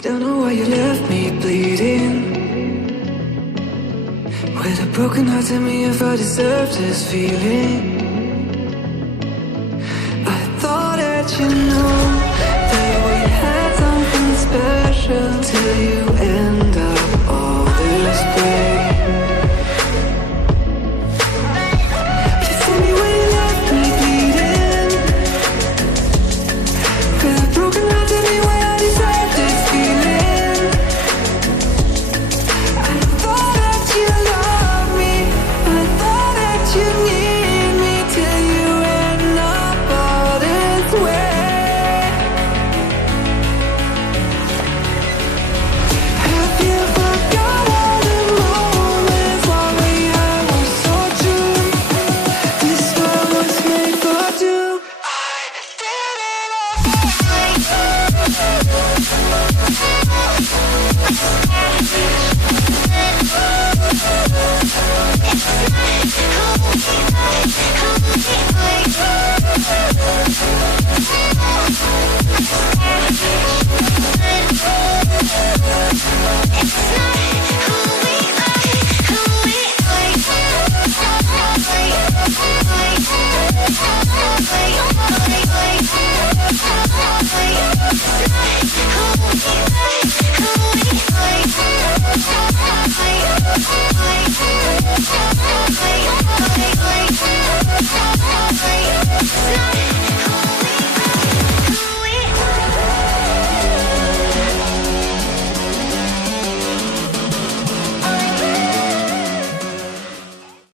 Don't know why you left me bleeding. With a broken heart, tell me if I deserve this feeling. I thought that you know that we had something special till you